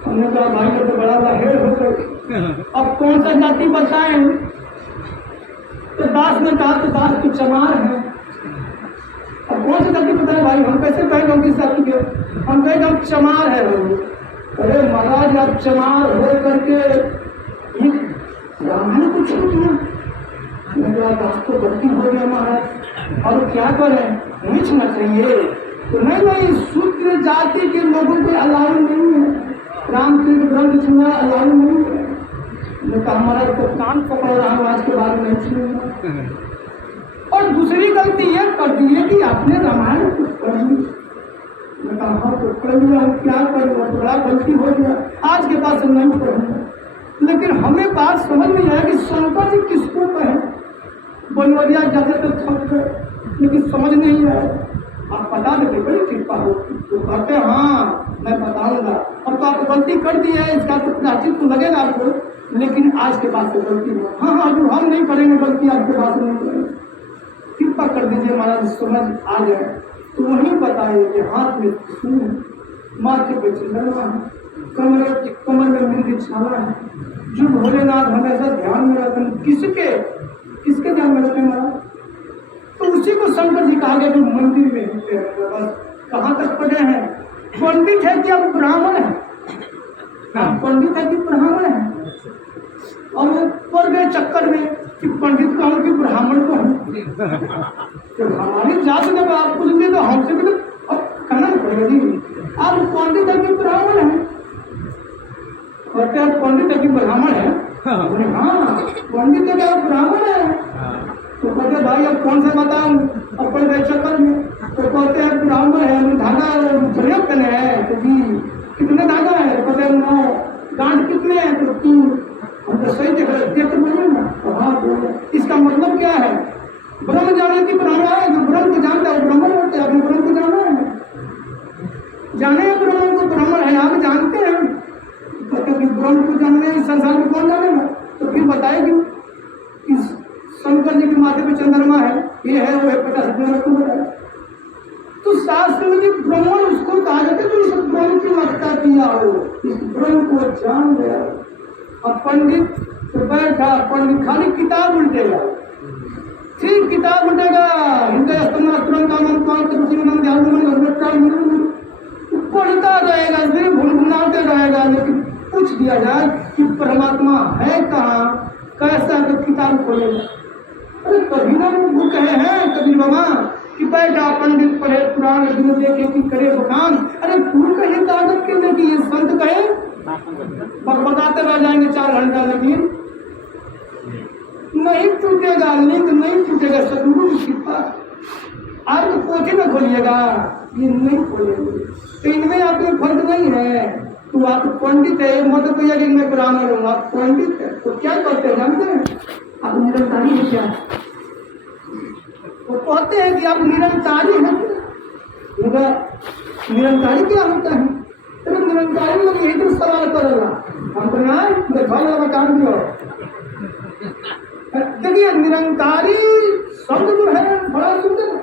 हमने कहा भाई तो बड़ा हेड हो गए, अब कौन सा जाति बताएं? तो दास ने कहा तो दास तो चमार है। अब कौन सी जाति बताए भाई? हम कैसे कहेंगे हम किस जाति के? हम कहेंगे हम चमार है। अरे महाराज आप चमार हो करके रामायण को छोड़ दिया? दास तो गलती हो गया महाराज, और क्या करें? नहीं छूना चाहिए। तो नहीं, शूद्र जाति के लोगों को अलाउ नहीं है, रामचरित ग्रंथ छूना अलाउ नहीं है। हमारा तो कान पकड़ रहा हूँ, आज के बाद नहीं छूंगा। और दूसरी गलती यह कर दी है कि आपने रामायण को पढ़ लिया। कहा तो पढ़ लिया, क्या करूँगा? बड़ा गलती हो गया, आज के बाद नहीं पढ़ूंगा। लेकिन हमें बात समझ नहीं आया कि शंकर जी किसको कहे। बनवरिया जाते तो थक गए, लेकिन समझ नहीं आया। आप बता देते बड़ी कृपा हो, तो कहते हाँ मैं बताऊंगा। अब तो आप गलती कर दी है, इसका तो प्राचित तो लगेगा आपको, लेकिन आज के बाद से गलती हुआ। हाँ हाँ जो हम नहीं करेंगे गलती, आज के बाद से नहीं करेंगे। कृपा कर दीजिए महाराज, समझ आ जाए। तो वही बताए कि हाथ में त्रिशूल, माथे पे चंद्रमा है, कमर में मृग छाला है, जो भोलेनाथ हमेशा ध्यान में रखते हैं। किसके ध्यान में रखते हैं? तो उसी को शंकर जी कहा गया जो मंदिर में होते हैं। बस कहाँ तक पढ़े हैं? पंडित है कि आप ब्राह्मण है? पंडित है कि ब्राह्मण है? और वो पड़ गए चक्कर में कि पंडित को हम कि ब्राह्मण को हम। तो हमारी जात में आप कुछ भी तो हमसे भी तो अब कहना पड़ेगा जी, आप पंडित है कि ब्राह्मण है? कहते आप पंडित है कि ब्राह्मण है? हाँ पंडित है क्या ब्राह्मण है? तो कहते भाई अब कौन सा बताऊं? अब पड़ गए चक्कर में। तो कहते हैं ब्राह्मण है, धागा प्रयोग करने हैं। तो जी कितने धागा है? तो कहते हैं 9। गांठ कितने हैं? तो 3। हम तो सही देख तो बोले ना। तो हाँ बोले। इसका मतलब क्या है? ब्रह्म जानने की ब्राह्मण है, जो ब्रह्म को जानता है वो ब्राह्मण होते हैं। अपने ब्रह्म को जाना है, जाने ब्रह्म को ब्राह्मण है, आप जानते हैं। कहते कि ब्रह्म को जानने इस संसार में कौन जानेगा? तो फिर बताए क्यों? इस शंकर जी के माथे पे चंद्रमा है, ये है वो है, 50 रुपये को बताया। तो शास्त्र में जो ब्रह्म उसको कहा जाता है, तो इस ब्रह्म की मत्ता किया हो, इस ब्रह्म को जान गया। अब पंडित तो बैठा, पंडित खाली किताब उल्टेगा, ठीक किताब उल्टेगा। पढ़ता रहेगा, फिर भुनभुनाते रहेगा। लेकिन पूछ दिया जाए कि परमात्मा है कहाँ, कैसा? तो किताब खोलेगा। अरे कभी ना वो कहे हैं कबीर बाबा कि बैठा पंडित पढ़े पुराण दिन देखे कि करे बखान। अरे तू कहे ताकत के लिए कि ये संत कहे बताते रह जाएंगे 4 घंटा, लेकिन नहीं टूटेगा, लिंग नहीं टूटेगा। सदगुरु की कृपा। आप तो पोथी न खोलिएगा, ये नहीं खोलेंगे। तो इनमें आपको फर्क नहीं है। तो आप पंडित है, मत कहिए कि मैं ब्राह्मण हूँ, आप पंडित है तो क्या करते हैं जानते हैं? आप निरंकारी है क्या? वो कहते हैं कि आप निरंकारी हैं। निरंकारी क्या होता है? तो निरंकारी लोग यही तो सवाल करेगा, हम तो काम दियो। देखिए निरंकारी शब्द जो है बड़ा सुंदर है।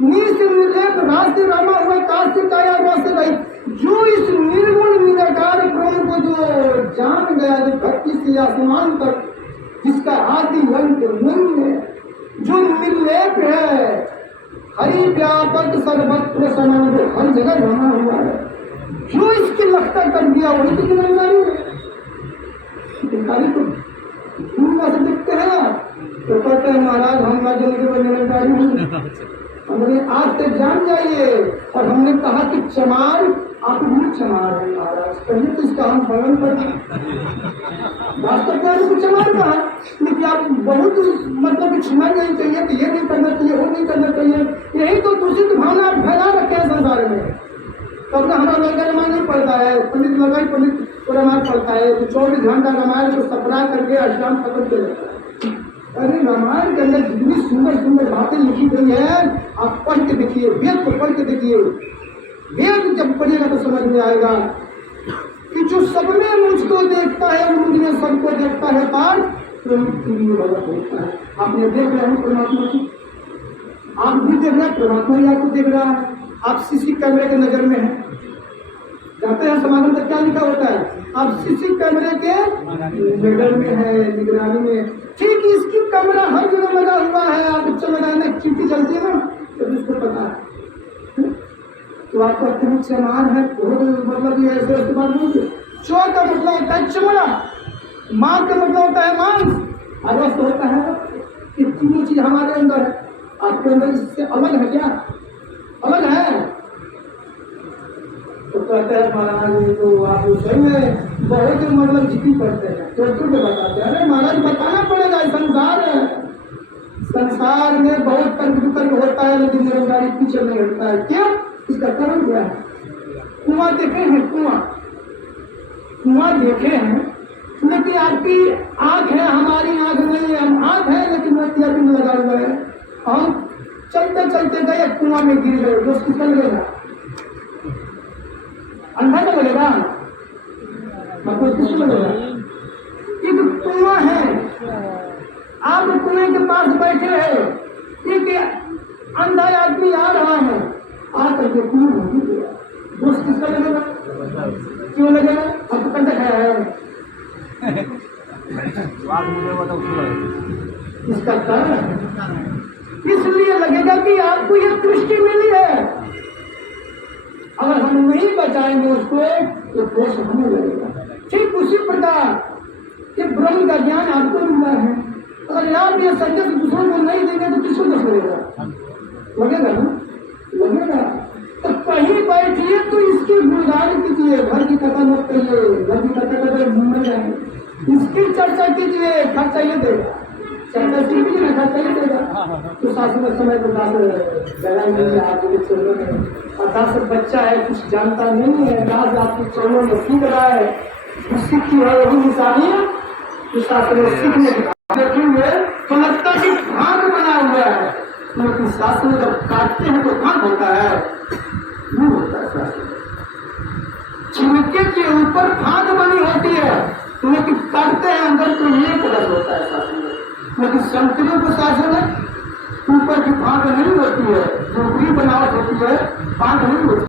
निर्लेप रास्ते रामा हुआ काश काया रस रही। जो इस निर्गुण निराकार ब्रह्म को जो जान गया, जो धरती से आसमान तक जिसका आदि अंत नहीं है, जो निर्लेप है, हरि व्यापक सर्वत्र समान, जो हर जगह बना हुआ है, जो इसके लगता कर दिया वही तो निरंकारी है। निरंकारी को दूर से देखते हैं तो कहते हैं महाराज हम राजन के निरंकारी हूँ। हमने आज से जान जाइए। और हमने कहा कि चमार आप भी चमार है महाराज, पहले तो इसका हम वर्णन करें। वास्तव में आपको चमार कहा, लेकिन आप बहुत मतलब क्षमा नहीं चाहिए कि ये नहीं करना चाहिए, वो नहीं करना चाहिए। यही तो दूषित भावना आप फैला रखे हैं संसार में। तब ना हमारा लड़का रामायण नहीं पढ़ता है, पंडित लगाई पंडित को रामायण पढ़ता है तो 24 घंटा रामायण को सपरा करके अष्टांग खत्म कर देता है। अरे रामायण के अंदर जितनी सुंदर सुंदर बातें लिखी गई है, आप पढ़ के देखिए, वेद को पढ़ के देखिए। वेद जब पढ़िएगा तो समझ में आएगा कि जो सब में मुझको देखता है मुझे सबको देखता है पार होता है। आपने देख रहे हैं परमात्मा को, आप भी देख रहे हैं, परमात्मा ही आपको देख रहा है। आप सीसी कैमरे के नजर में हैं, जाते हैं समागम तक क्या लिखा होता है? आप सीसी कैमरे के नजर में है, निगरानी में। ठीक इसकी कैमरा हर जगह लगा हुआ है। आप लगाने चिट्ठी चलती है ना तो जिसको पता है तो आपका खूब समान है। मतलब ये ऐसे ऐसे बात नहीं है। चौ का मतलब होता है चमड़ा, मांग का मतलब होता है मांस, अवस्थ होता है कि तीनों चीज हमारे अंदर है। आपके अंदर इससे अलग है क्या? अलग है। तो कहते हैं महाराज तो आप सही में बहुत मतलब जिक्र करते हैं, तो बताते हैं। अरे महाराज बताना पड़ेगा, संसार है, संसार में बहुत तर्क वितर्क होता है लेकिन निरंकारी पीछे नहीं हटता है। क्यों? इसका कारण क्या है? कुआं देखे हैं, कुआं देखे हैं, लेकिन आपकी आंख है, हमारी आंख नहीं है। हम आंख है लेकिन मोतिया भी लगा हुआ है। हम चलते चलते गए कुआं में गिर गए, दोस्त किसका लगेगा? अंधा का लगेगा, मतलब किसको लगेगा? एक कुआं है, आप कुएं के पास बैठे हैं, एक अंधा आदमी आ रहा है, आकर के कुएं में गिर गया, दोस्त किसका लगेगा? क्यों लगेगा? आपको कंधा खाया है। इसका कारण इसलिए लगेगा कि आपको ये दृष्टि मिली है। अगर हम नहीं बचाएंगे उसको तो दोष हमें लगेगा। ठीक उसी प्रकार ये ब्रह्म का ज्ञान आपको मिला है, अगर आप ये संदेश दूसरों को नहीं देंगे तो किसको दोष लगेगा? लगेगा ना, लगेगा। तो कहीं बैठिए तो इसकी गुणगान कीजिए, घर की कथा मत करिए, घर की कथा करके घूमने जाएंगे, इसकी चर्चा कीजिए, खर्चा ये देगा, चर्चा कीजिए ना, खर्चा ये देगा। तो शासन समय को दास बच्चा है, कुछ जानता नहीं है, दास आपके चरणों में सीख रहा है, सीखी है वही निशानी तो शासन में सीखने देखेंगे तो लगता है कि भाग बना हुआ है, लेकिन शासन जब काटते हैं तो भाग होता है, नहीं होता है। शासन छिलके के ऊपर भाग बनी होती है, लेकिन काटते हैं अंदर तो ये कदर होता है शासन में। लेकिन संतरियों को शासन है ऊपर की भाग नहीं होती है, जो भी बनावट होती है भाग नहीं होती।